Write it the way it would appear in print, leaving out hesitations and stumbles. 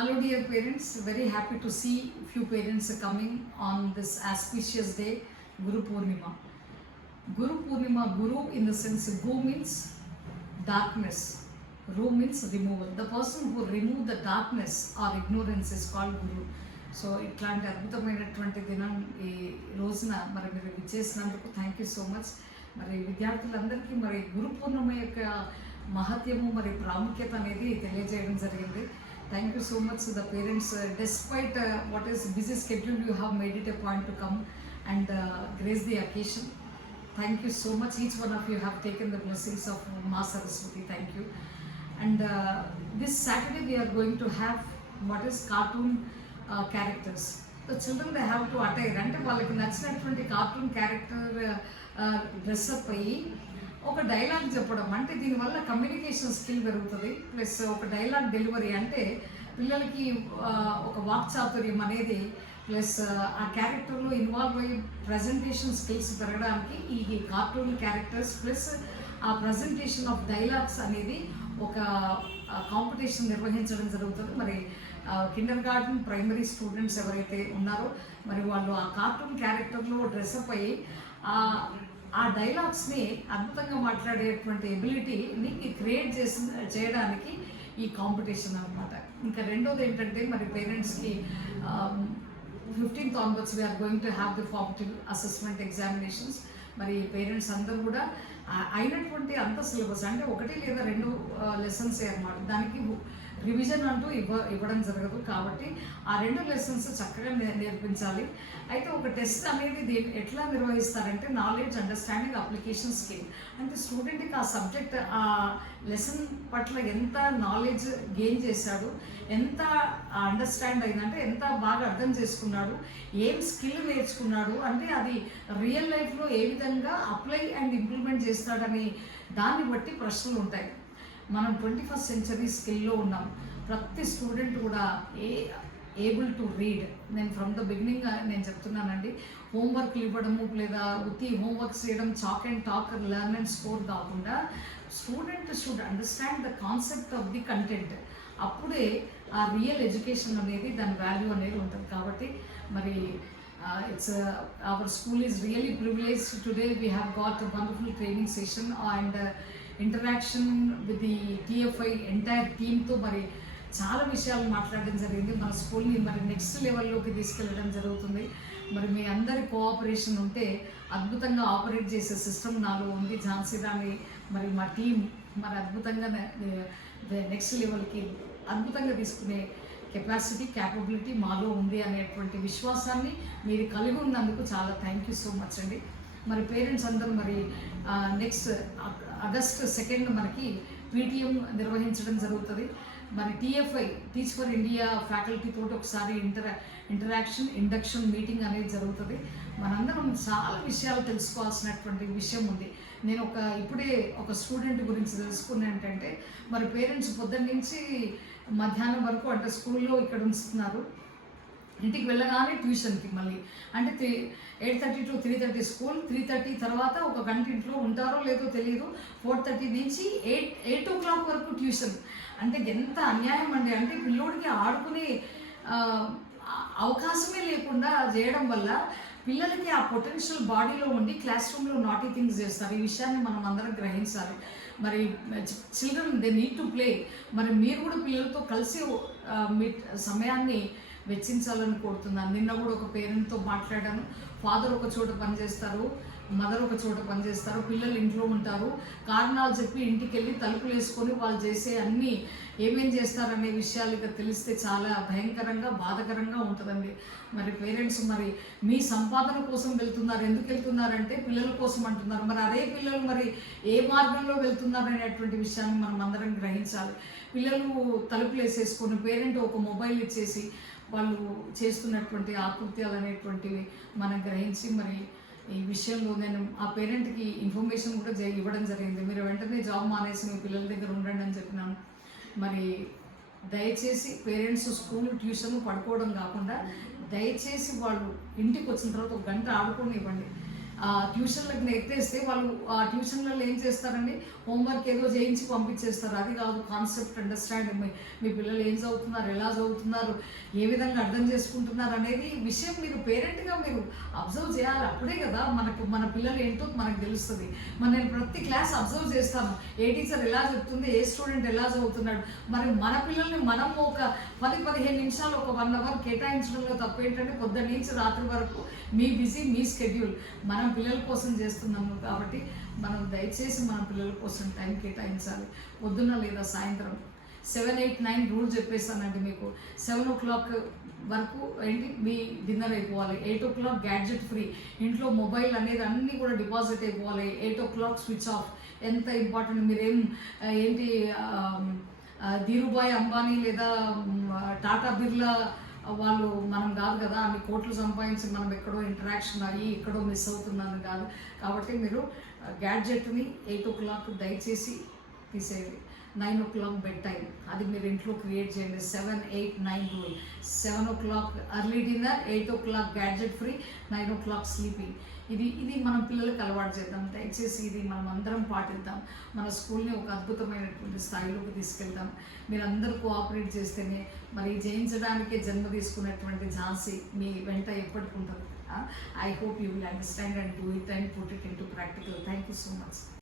Hello dear parents, very happy to see few parents coming on this auspicious day, Guru Purnima. Guru Purnima, Guru in the sense Gu means darkness, Ru means removal. The person who remove the darkness or ignorance is called Guru. So ఇట్లాంటి అద్భుతమైనటువంటి దినం ఈ రోజున మరి మీరు విచ్చేసినందుకు thank you so much. మరి విద్యార్థులందరికీ మరి గురు పూర్ణిమ యొక్క మహత్యము మరి ప్రాముఖ్యత అనేది తెలియజేయడం జరిగింది. Thank you so much to the parents. Despite what is busy schedule, you have made it a point to come and grace the occasion. Thank you so much. Each one of you have taken the blessings of Ma Saraswati. Thank you. And this Saturday we are going to have what is cartoon characters. The children they have to attire. అంటే వాళ్ళకి నచ్చినటువంటి cartoon character dress up అయ్యి ఒక dialogue చెప్పడం, అంటే దీనివల్ల communication skill పెరుగుతుంది. Plus ఒక డైలాగ్ డెలివరీ అంటే పిల్లలకి ఒక వాక్చాతుర్యం అనేది, ప్లస్ ఆ క్యారెక్టర్లో ఇన్వాల్వ్ అయ్యి ప్రజెంటేషన్ స్కిల్స్ పెరగడానికి ఈ కార్టూన్ క్యారెక్టర్స్ ప్లస్ ఆ ప్రజెంటేషన్ ఆఫ్ డైలాగ్స్ అనేది ఒక కాంపిటీషన్ నిర్వహించడం జరుగుతుంది. మరి కిండర్ గార్డెన్ ప్రైమరీ స్టూడెంట్స్ ఎవరైతే ఉన్నారో మరి వాళ్ళు ఆ కార్టూన్ క్యారెక్టర్లో డ్రెస్అప్ అయ్యి ఆ డైలాగ్స్ని అద్భుతంగా మాట్లాడేటువంటి ఎబిలిటీని క్రియేట్ చేయడానికి ఈ కాంపిటీషన్ అనమాట. ఇంకా రెండోది ఏంటంటే మరి పేరెంట్స్కి 15th onwards we are going to have the formative assessment examinations. మరి పేరెంట్స్ అందరూ కూడా అయినటువంటి అంత సిలబస్ అంటే 1 లేదా 2 లెసన్సే అన్నమాట, దానికి రివిజన్ అంటూ ఇవ్వడం జరగదు. కాబట్టి ఆ 2 లెసన్స్ చక్కగా నేర్పించాలి. అయితే ఒక టెస్ట్ అనేది ఎట్లా నిర్వహిస్తారంటే నాలెడ్జ్, అండర్స్టాండింగ్, అప్లికేషన్ స్కిల్. అంటే స్టూడెంట్కి ఆ సబ్జెక్ట్ ఆ లెసన్ పట్ల ఎంత నాలెడ్జ్ గెయిన్ చేశాడు, ఎంత అండర్స్టాండ్ అయిందంటే ఎంత బాగా అర్థం చేసుకున్నాడు, ఏం స్కిల్ నేర్చుకున్నాడు, అంటే అది రియల్ లైఫ్లో ఏ విధంగా అప్లై అండ్ ఇంప్లిమెంట్ చేస్తాడని దాన్ని బట్టి ప్రశ్నలు ఉంటాయి. మనం 21st century స్కిల్లో ఉన్నాం. ప్రతి స్టూడెంట్ కూడా ఏబుల్ టు రీడ్. నేను ఫ్రమ్ ద బిగినింగ్ నేను చెప్తున్నానండి, హోంవర్క్లు ఇవ్వడము లేదా ఉత్తి హోంవర్క్స్ చేయడం, chalk and talk, learn and score కాకుండా student should understand the concept of the content. అప్పుడే ఆ రియల్ ఎడ్యుకేషన్ అనేది దాని వాల్యూ అనేది ఉంటుంది. కాబట్టి మరి it's our school is really privileged. Today we have got a wonderful training session and interaction with the TFI entire team తో మరి చాలా విషయాలు మాట్లాడడం జరిగింది. మన స్కూల్ని మరి నెక్స్ట్ లెవెల్లోకి తీసుకెళ్ళడం జరుగుతుంది. మరి మీ అందరి కోఆపరేషన్ ఉంటే అద్భుతంగా ఆపరేట్ చేసే సిస్టమ్ నాలో ఉంది. ఝాన్సీ రాణి మరి మా టీం మరి అద్భుతంగా నెక్స్ట్ లెవెల్కి అద్భుతంగా తీసుకునే కెపాసిటీ, క్యాపబిలిటీ మాలో ఉంది అనేటువంటి విశ్వాసాన్ని మీరు కలిగి ఉన్నందుకు చాలా థ్యాంక్ యూ సో మచ్ అండి. మరి పేరెంట్స్ అందరూ మరి నెక్స్ట్ August 2nd మనకి PTM నిర్వహించడం జరుగుతుంది. మరి TFI teach for India faculty తోటి ఒకసారి ఇంటరాక్షన్ ఇండక్షన్ మీటింగ్ అనేది జరుగుతుంది. మనందరం చాలా విషయాలు తెలుసుకోవాల్సినటువంటి విషయం ఉంది. నేను ఇప్పుడే ఒక స్టూడెంట్ గురించి తెలుసుకున్నా ఏంటంటే మరి పేరెంట్స్ పొద్దున్న నుంచి మధ్యాహ్నం వరకు అంటే స్కూల్లో ఇక్కడ ఉంచుతున్నారు, ఇంటికి వెళ్ళగానే ట్యూషన్కి మళ్ళీ అంటే 8:30 to 3:30 స్కూల్, 3:30 తర్వాత 1 గంట ఇంట్లో ఉంటారో లేదో తెలియదు, 4:30 నుంచి 8 o'clock వరకు ట్యూషన్. అంటే ఎంత అన్యాయం అండి. అంటే పిల్లోడికి ఆడుకునే అవకాశమే లేకుండా చేయడం వల్ల పిల్లలకి ఆ పొటెన్షియల్ బాడీలో ఉండి క్లాస్ రూమ్లో నాటీ థింగ్స్ చేస్తారు. ఈ విషయాన్ని మనం అందరం గ్రహించాలి. మరి children they need to play. మరి మీరు కూడా పిల్లలతో కలిసి మీ సమయాన్ని వెచ్చించాలని కోరుతున్నాను. నిన్న కూడా ఒక పేరెంట్తో మాట్లాడాను. ఫాదర్ ఒక చోట పనిచేస్తారు, మదర్ ఒక చోట పనిచేస్తారు, పిల్లలు ఇంట్లో ఉంటారు. కారణాలు చెప్పి ఇంటికి వెళ్ళి తలుపులు వేసుకొని వాళ్ళు చేసే అన్నీ ఏమేం చేస్తారనే విషయాలు ఇక తెలిస్తే చాలా భయంకరంగా బాధకరంగా ఉంటుందండి. మరి పేరెంట్స్ మరి మీ సంపాదన కోసం వెళ్తున్నారు, ఎందుకు వెళ్తున్నారంటే పిల్లల కోసం అంటున్నారు. మరి అదే పిల్లలు మరి ఏ మార్గంలో వెళ్తున్నారు అనేటువంటి విషయాన్ని మనం అందరం గ్రహించాలి. పిల్లలు తలుపులు వేసేసుకొని పేరెంట్ ఒక మొబైల్ ఇచ్చేసి వాళ్ళు చేస్తున్నటువంటి ఆకృత్యాలు అనేటువంటివి మనం గ్రహించి మరి ఈ విషయంలో నేను ఆ పేరెంట్కి ఇన్ఫర్మేషన్ కూడా ఇవ్వడం జరిగింది. మీరు వెంటనే జాబ్ మానేసి మీ పిల్లల దగ్గర ఉండండి అని చెప్పినాను. మరి దయచేసి పేరెంట్స్ స్కూల్ ట్యూషన్ పడుకోవడం కాకుండా దయచేసి వాళ్ళు ఇంటికి వచ్చిన తర్వాత 1 గంట ఆడుకొని ఇవ్వండి. ట్యూషన్లకు నెట్టేస్తే వాళ్ళు ఆ ట్యూషన్లలో ఏం చేస్తారండి, హోంవర్క్ ఏదో చేయించి పంపించేస్తారు. అది కాదు కాన్సెప్ట్ అండర్స్టాండ్, మీ పిల్లలు ఏం చదువుతున్నారు, ఎలా చదువుతున్నారు, ఏ విధంగా అర్థం చేసుకుంటున్నారు అనేది విషయం మీరు పేరెంట్గా మీరు అబ్జర్వ్ చేయాలి. అప్పుడే కదా మన పిల్లలు ఏంటో మనకు తెలుస్తుంది. నేను ప్రతి క్లాస్ అబ్జర్వ్ చేస్తాను, ఏ టీచర్ ఎలా చెప్తుంది, ఏ స్టూడెంట్ ఎలా చదువుతున్నాడు. మరి మన పిల్లల్ని మనం ఒక 10-15 నిమిషాలు, ఒక 1 అవర్ కేటాయించడంలో తప్పు ఏంటంటే పొద్దున్న నుంచి రాత్రి వరకు మీ బిజీ, మీ స్కెడ్యూల్. మనం పిల్లల కోసం చేస్తున్నాము కాబట్టి మనం దయచేసి మన పిల్లల కోసం టైం కేటాయించాలి. పొద్దున్న లేదా సాయంత్రం 7, 8, 9 రూల్ చెప్పేస్తానండి మీకు. 7 o'clock వరకు ఏంటి మీ డిన్నర్ అయిపోవాలి. 8 o'clock గ్యాడ్జెట్ ఫ్రీ, ఇంట్లో మొబైల్ అనేది అన్నీ కూడా డిపాజిట్ అయిపోవాలి. 8 o'clock స్విచ్ ఆఫ్. ఎంత ఇంపార్టెంట్. మీరేం ఏంటి ధీరుభాయ్ అంబానీ లేదా టాటా బిర్లా వాళ్ళు మనం కాదు కదా, అన్ని కోట్లు సంపాదించి మనం ఎక్కడో ఇంటరాక్షన్ అయ్యి ఎక్కడో మిస్ అవుతున్నాను కాదు. కాబట్టి మీరు గ్యాడ్జెట్ని 8 o'clock దయచేసి తీసేయండి. 9 o'clock బెడ్ టైం, అది మీరు ఇంట్లో క్రియేట్ చేయండి. 7, 8, 9 rule. 7 o'clock early dinner, 8 o'clock gadget free, 9 o'clock sleeping. ఇది మనం పిల్లలకు అలవాటు చేద్దాం. దయచేసి ఇది మనం అందరం పాటిద్దాం. మన స్కూల్ని ఒక అద్భుతమైనటువంటి స్థాయిలోకి తీసుకెళ్తాం. మీరందరూ కోఆపరేట్ చేస్తేనే మరి జయించడానికే జన్మ తీసుకున్నటువంటి ఝాన్సీ మీ వెంట ఎప్పటికి ఉంటుంది. I hope you will understand and do it and put it in to practical. Thank you so much.